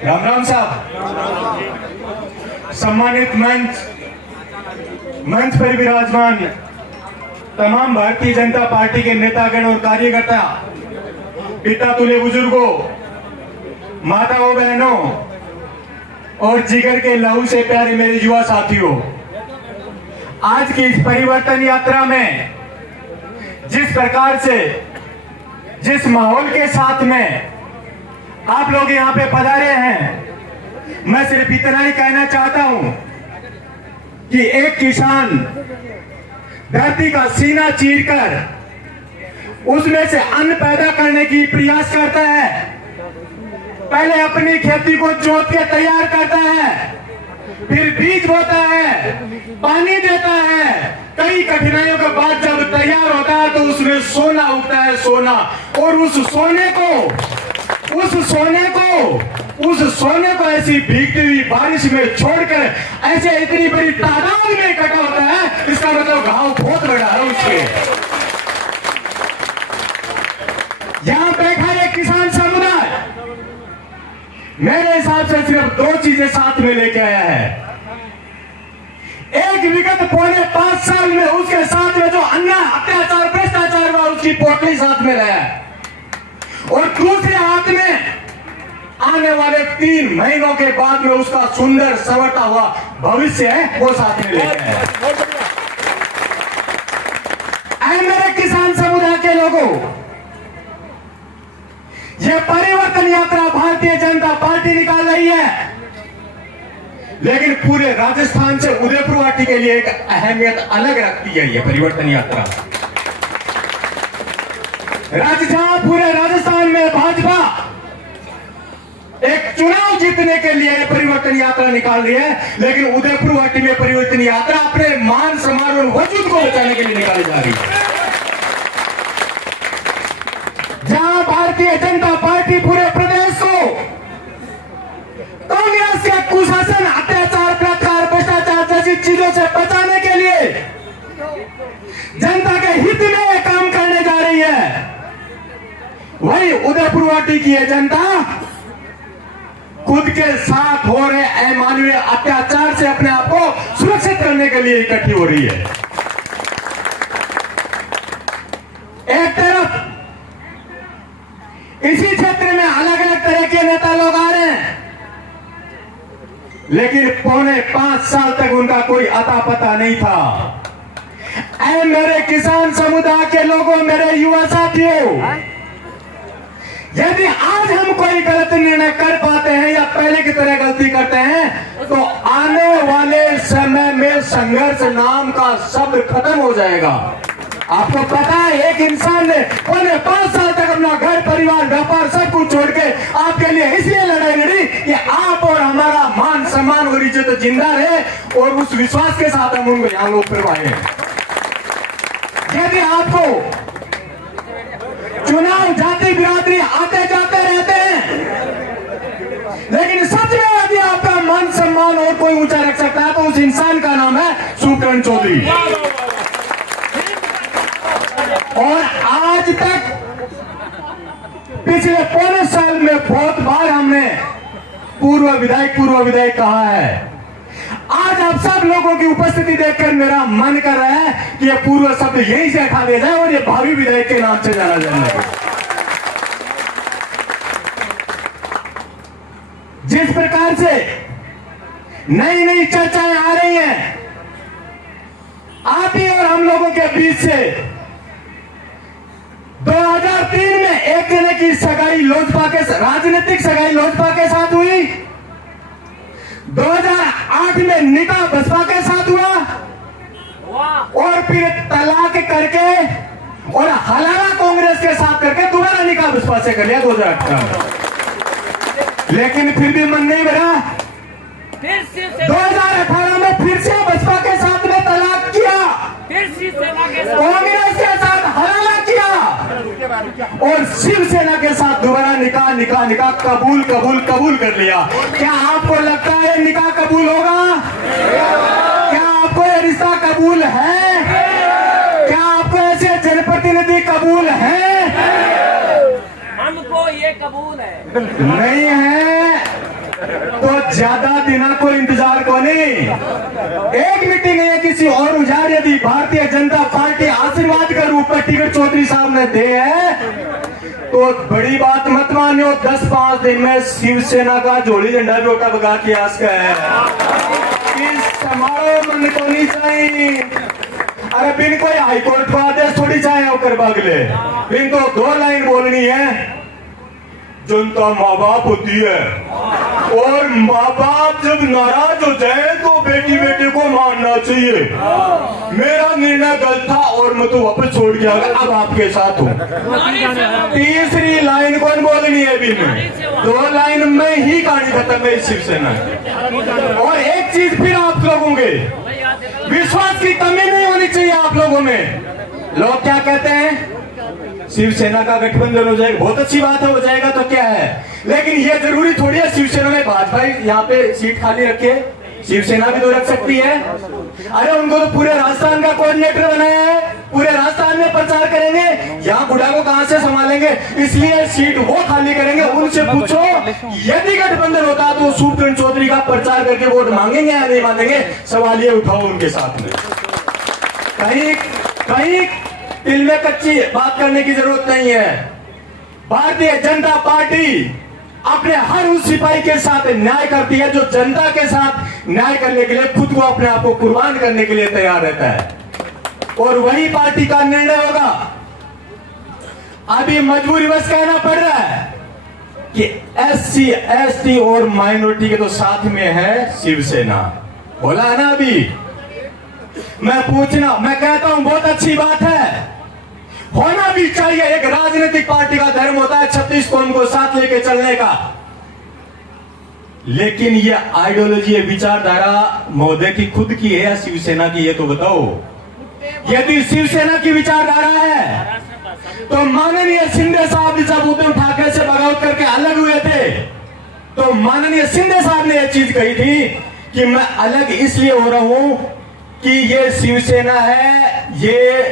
राम राम साहब, सम्मानित मंच पर विराजमान तमाम भारतीय जनता पार्टी के नेतागण और कार्यकर्ता, पिता तुल्य बुजुर्गों, माताओं बहनों और जिगर के लहू से प्यारे मेरे युवा साथियों, आज की इस परिवर्तन यात्रा में जिस प्रकार से, जिस माहौल के साथ में आप लोग यहाँ पे पधारे हैं, मैं सिर्फ इतना ही कहना चाहता हूं कि एक किसान धरती का सीना चीरकर उसमें से अन्न पैदा करने की प्रयास करता है। पहले अपनी खेती को जोत के तैयार करता है, फिर बीज बोता है, पानी देता है, कई कठिनाइयों के बाद जब तैयार होता है तो उसमें सोना उगता है, सोना। और उस सोने को ऐसी भीगती हुई बारिश में छोड़कर ऐसे इतनी बड़ी तादाद में इकट्ठा होता है, इसका मतलब घाव बहुत बड़ा है उसके। यहां बैठा एक किसान समुदाय मेरे हिसाब से सिर्फ दो चीजें साथ में लेके आया है। एक, विगत पौने 5 साल में उसके साथ में जो अन्याय, अत्याचार, भ्रष्टाचार हुआ, उसकी पोटली साथ में लाया है। और दूसरे हाथ में आने वाले 3 महीनों के बाद में उसका सुंदर संवरता हुआ भविष्य है, वो साथ में लेके आया है। मेरे किसान समुदाय के लोगों, यह परिवर्तन यात्रा भारतीय जनता पार्टी निकाल रही है, लेकिन पूरे राजस्थान से उदयपुर वाटी के लिए एक अहमियत अलग रखती है। यह परिवर्तन यात्रा जहां पूरे राजस्थान में भाजपा एक चुनाव जीतने के लिए परिवर्तन यात्रा निकाल रही है, लेकिन उदयपुर वाटी में परिवर्तन यात्रा अपने मान सम्मान और वजूद को बचाने के लिए निकाली जा रही है। जहां भारतीय जनता पार्टी पूरे प्रदेश को कांग्रेस के कुशासन, अत्याचार, बलात्कार, भ्रष्टाचार जैसी चीजों से बचाने के लिए जनता के हित में काम करने जा रही है, वही उदयपुर वाटी की जनता खुद के साथ हो रहे अमानवीय अत्याचार से अपने आप को सुरक्षित करने के लिए इकट्ठी हो रही है। एक तरफ इसी क्षेत्र में अलग अलग तरह के नेता लोग आ रहे हैं, लेकिन पौने 5 साल तक उनका कोई अता पता नहीं था। ऐ मेरे किसान समुदाय के लोगों, मेरे युवा साथियों, यदि आज हम कोई गलत निर्णय कर पाते हैं या पहले की तरह गलती करते हैं, तो आने वाले समय में संघर्ष नाम का शब्द खत्म हो जाएगा। आपको पता है, एक इंसान ने पौने 5 साल तक अपना घर, परिवार, व्यापार सब कुछ छोड़ के आपके लिए इसलिए लड़ाई लड़ी कि आप और हमारा मान सम्मान और इज्जत जिंदा रहे, और उस विश्वास के साथ हम उनको यहाँ लोग करवाए। यदि आपको चुनाव जाति बिरादरी आते जाते रहते हैं, लेकिन सच में यदि आपका मान सम्मान और कोई ऊंचा रख सकता है तो उस इंसान का नाम है सुकरण चौधरी। और आज तक पिछले पौने साल में बहुत बार हमने पूर्व विधायक कहा है। आज आप सब लोगों की उपस्थिति देखकर मेरा मन कर रहा है कि यह पूर्व शब्द यहीं से हटा दिया जाए और ये भावी विधायक के नाम से जाना जाए। जिस प्रकार से नई नई चर्चाएं आ रही हैं, आप ही और हम लोगों के बीच से 2003 में एक जने की सगाई लोजपा के, राजनीतिक सगाई लोजपा के साथ हुई, 2008 में निकाह बसपा के साथ हुआ, और फिर तलाक करके और हलाला कांग्रेस के साथ करके दोबारा निकाह बसपा से कर लिया 2018 में। लेकिन फिर भी मन नहीं भरा, 2018 में फिर से बसपा के साथ में तलाक किया, कांग्रेस के साथ हलाला किया, और शिवसेना के साथ दोबारा निकाह कबूल कर लिया। क्या आपको लगता है निकाह कबूल होगा? क्या आपको ये रिश्ता कबूल है? क्या आपको ऐसे जनप्रतिनिधि कबूल है? नहीं है तो ज्यादा दिनों को इंतजार को नहीं। एक मीटिंग है किसी और उजाड़ यदि भारतीय जनता पार्टी आशीर्वाद का रूप में टिकट चौधरी साहब ने दे है तो बड़ी बात मत मानियो, 10-5 दिन में शिवसेना का जोड़ी झंडा भी उठा भगा के आस का है। समारोह मन को नहीं चाहिए। अरे बिन कोई हाईकोर्ट का आदेश थोड़ी चाहे होकर बगले, बिन तो 2 लाइन बोलनी है। जनता माँ बाप होती है और माँ बाप जब नाराज हो जाए तो बेटी बेटे को मानना चाहिए। मेरा निर्णय गलत था और मैं तो वापस छोड़ के आ गया, अब आपके साथ हूँ। तीसरी लाइन कौन बोलनी है अभी में? 2 लाइन में ही कहानी खत्म है शिवसेना। और एक चीज फिर आप लोगों के विश्वास की कमी नहीं होनी चाहिए आप लोगों में। लोग क्या कहते हैं? शिवसेना का गठबंधन हो जाएगा, बहुत अच्छी बात है, हो जाएगा तो क्या है, लेकिन ये जरूरी थोड़ी है शिवसेना में भाजपा यहाँ पे सीट खाली रखे, शिवसेना भी तो रख सकती है। अरे उनको तो पूरे राजस्थान का कोऑर्डिनेटर बनाया है, पूरे राजस्थान में प्रचार करेंगे, यहाँ बुढ़ा को कहां से संभालेंगे, इसलिए सीट वो खाली करेंगे। उनसे पूछो यदि गठबंधन होता तो सुखचंद चौधरी का प्रचार करके वोट मांगेंगे या नहीं मांगेंगे? सवाल ये उठाओ उनके साथ में। कहीं दिल में कच्ची बात करने की जरूरत नहीं है। भारतीय जनता पार्टी अपने हर उस सिपाही के साथ न्याय करती है जो जनता के साथ न्याय करने के लिए खुद को अपने आप को कुर्बान करने के लिए तैयार रहता है और वही पार्टी का निर्णय होगा। अभी मजबूरी बस कहना पड़ रहा है कि SC ST और माइनॉरिटी के तो साथ में है शिवसेना, बोला है ना। अभी मैं कहता हूं बहुत अच्छी बात है, होना भी चाहिए। एक राजनीतिक पार्टी का धर्म होता है 36 कौम को साथ लेके चलने का, लेकिन ये आइडियोलॉजी, ये विचारधारा मोदी की खुद की है या शिवसेना की, ये तो बताओ। यदि शिवसेना की विचारधारा है तो माननीय शिंदे साहब जब उद्धव ठाकरे से बगावत करके अलग हुए थे तो माननीय शिंदे साहब ने यह चीज कही थी कि मैं अलग इसलिए हो रहा हूं कि ये शिवसेना है, ये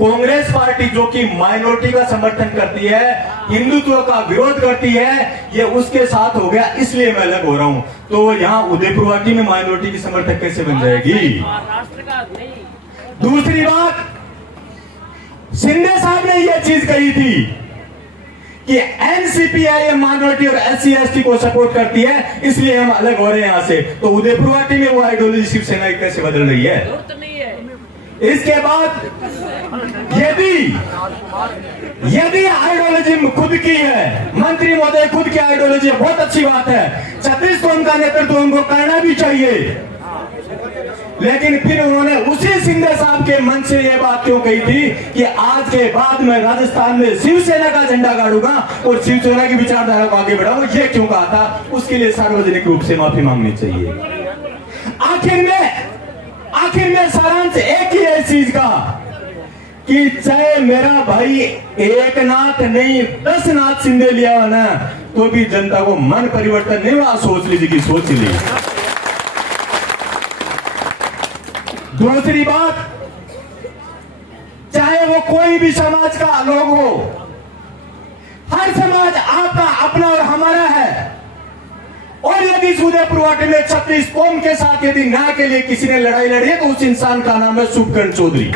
कांग्रेस पार्टी जो कि माइनॉरिटी का समर्थन करती है, हिंदुत्व का विरोध करती है, ये उसके साथ हो गया, इसलिए मैं अलग हो रहा हूं। तो यहाँ उदयपुर वाटी में माइनॉरिटी की समर्थक कैसे बन जाएगी? दूसरी बात, शिंदे साहब ने यह चीज कही थी कि एनसीपी माइनॉरिटी और SC ST को सपोर्ट करती है, इसलिए हम अलग हो रहे हैं यहाँ से। तो उदयपुर वाटी में वो आइडियोलॉजी शिवसेना कैसे बदल रही है? इसके बाद यदि आइडियोलॉजी खुद की है, मंत्री महोदय खुद की आइडियोलॉजी, बहुत अच्छी बात है, 36 कौम का नेतृत्व उनको करना भी चाहिए, लेकिन फिर उन्होंने उसी शिंदे साहब के मन से यह बात क्यों कही थी कि आज के बाद मैं राजस्थान में शिवसेना का झंडा गाड़ूंगा और शिवसेना की विचारधारा को आगे बढ़ाऊंगा? ये क्यों कहा था? उसके लिए सार्वजनिक रूप से माफी मांगनी चाहिए। आखिर में सारांश एक ही है इस चीज का कि चाहे मेरा भाई एक नाथ नहीं 10 नाथ शिंदे लिया हो ना, तो भी जनता को मन परिवर्तन नहीं हुआ, सोच लीजिए कि सोच ली। दूसरी बात, चाहे वो कोई भी समाज का लोग हो, हर समाज आपका अपना और हमारा है। और यदि उदयपुर वाटी में 36 कौम के साथ यदि न्याय के लिए किसी ने लड़ाई लड़ी है तो उस इंसान का नाम है सुखचंद चौधरी।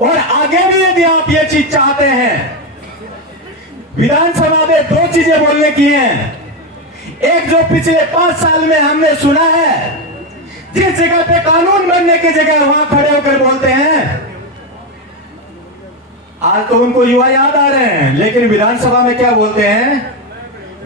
और आगे भी यदि आप ये चीज चाहते हैं, विधानसभा में 2 चीजें बोलने की हैं। एक जो पिछले 5 साल में हमने सुना है, जिस जगह पे कानून बनने की जगह वहां खड़े होकर बोलते हैं, आज तो उनको युवा याद आ रहे हैं, लेकिन विधानसभा में क्या बोलते हैं?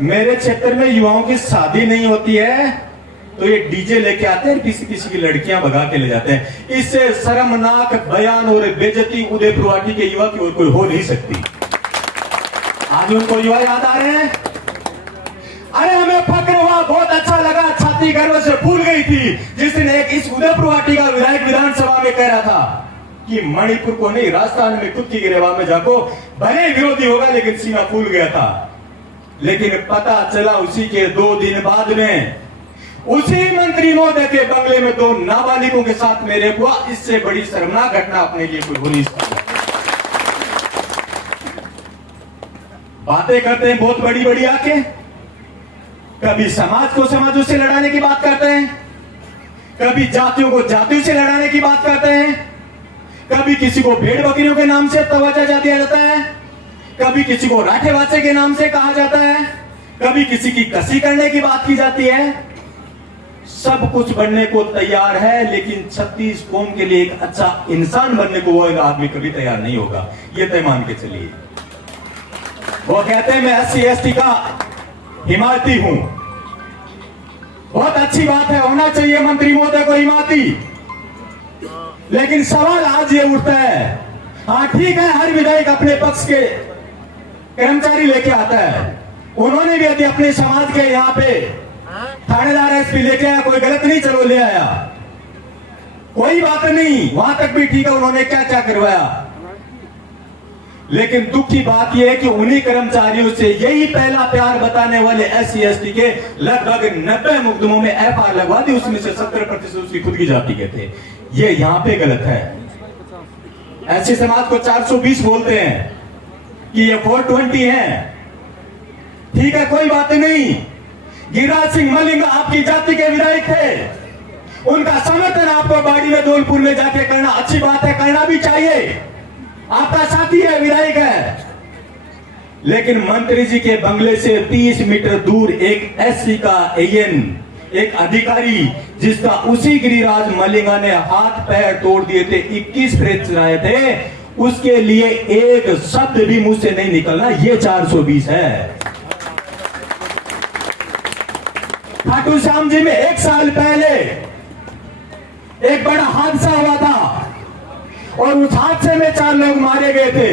मेरे क्षेत्र में युवाओं की शादी नहीं होती है तो ये डीजे लेके आते हैं, किसी किसी की लड़कियां भगा के ले जाते हैं। इससे शर्मनाक बयान और बेइज्जती उदयपुर वाटी के युवा की और कोई हो नहीं सकती। आज उनको युवा याद आ रहे हैं। अरे हमें फक्र हुआ, बहुत अच्छा लगा, छाती गर्व से फूल गई थी जिस दिन एक इस उदयपुर वाटी का विधायक विधानसभा में कह रहा था कि मणिपुर को नहीं, राजस्थान में खुद की गिरेबान में जाको, भले विरोधी होगा लेकिन सीना फूल गया था। लेकिन पता चला उसी के 2 दिन बाद में उसी मंत्री महोदय के बंगले में 2 नाबालिगों के साथ मेरे हुआ। इससे बड़ी शर्मनाक घटना अपने लिए कोई हो नहीं सकती। बातें करते हैं बहुत बड़ी बड़ी आके, कभी समाज को समाजों से लड़ाने की बात करते हैं, कभी जातियों को जातियों से लड़ाने की बात करते हैं, कभी किसी को भेड़ बकरियों के नाम से तवज्जो दिया जाता है, कभी किसी को राठेवासे के नाम से कहा जाता है, कभी किसी की कसी करने की बात की जाती है। सब कुछ बनने को तैयार है, लेकिन 36 कौम के लिए एक अच्छा इंसान बनने को वो एक आदमी कभी तैयार नहीं होगा। ये तय मान के चलिए। वो कहते हैं मैं SC/ST का हिमायती हूं। बहुत अच्छी बात है, होना चाहिए मंत्री महोदय को हिमायती। लेकिन सवाल आज ये उठता है, हाँ ठीक है, हर विधायक अपने पक्ष के कर्मचारी लेके आता है। उन्होंने भी यदि अपने समाज के यहाँ पे थानेदार SP लेके आया, कोई गलत नहीं, चलो ले आया, कोई बात नहीं, वहां तक भी ठीक है। उन्होंने क्या क्या करवाया। लेकिन दुख की बात यह है कि उन्हीं कर्मचारियों से यही पहला प्यार बताने वाले SC/ST के लगभग 90 मुकदमों में FIR लगवा दी। उसमें से 70% उसकी खुद की जाति के थे। ये यहां पे गलत है। SC समाज को 420 बोलते हैं कि ये 420 है, ठीक है, कोई बात नहीं। गिरिराज सिंह मलिंग आपकी जाति के विधायक थे, उनका समर्थन आपको बाड़ी में धौलपुर में जाके करना अच्छी बात है, करना भी चाहिए, आपका साथी है, विधायक है। लेकिन मंत्री जी के बंगले से 30 मीटर दूर एक SC का AN, एक अधिकारी जिसका उसी गिरिराज मलिंगा ने हाथ पैर तोड़ दिए थे, 21 फ्रैक्चर आए थे, उसके लिए एक शब्द भी मुंह से नहीं निकलना, ये 420 है। खाटू श्याम जी में 1 साल पहले एक बड़ा हादसा हुआ था और उस हादसे में 4 लोग मारे गए थे।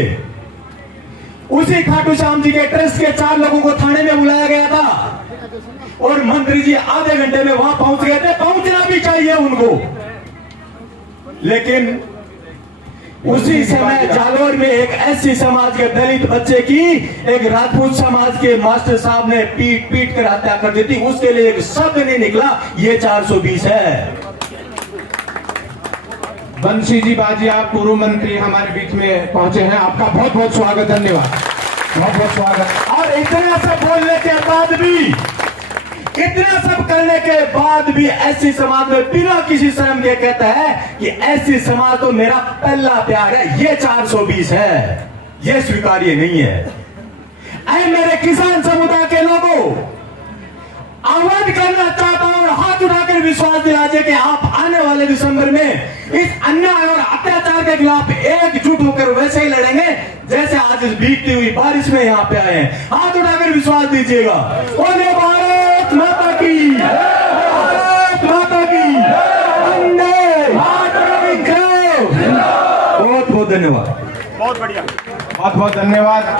उसी खाटू श्याम जी के ट्रस्ट के 4 लोगों को थाने में बुलाया गया था और मंत्री जी आधे घंटे में वहां पहुंच गए थे। पहुंचना भी चाहिए उनको, लेकिन उसी समय जालौर में एक SC समाज के दलित बच्चे की एक राजपूत समाज के मास्टर साहब ने पीट कर हत्या कर दी थी। उसके लिए एक शब्द नहीं निकला, ये 420 है। बंशी जी बाजी, आप पूर्व मंत्री हमारे बीच में पहुंचे हैं, आपका बहुत बहुत स्वागत, धन्यवाद, बहुत बहुत स्वागत। और इतना सब बोलने के बाद भी, इतना सब करने के बाद भी SC समाज में बिना किसी शर्म के कहता है कि SC समाज तो मेरा पहला प्यार है, ये 420 है, ये स्वीकार्य नहीं है। ऐ मेरे किसान समुदाय के लोगों, आह्वान करना चाहता हूं और हाथ उठाकर विश्वास दिलाइए कि आप आने वाले दिसंबर में इस अन्याय और अत्याचार के खिलाफ एकजुट होकर वैसे ही लड़ेंगे जैसे आज इस भीगती हुई बारिश में यहाँ पे आए हैं। हाथ उठाकर विश्वास दीजिएगा। बोले भारत माता की, भारत माता की, वंदे मातरम। बहुत बहुत धन्यवाद। बहुत बढ़िया, बहुत बहुत धन्यवाद।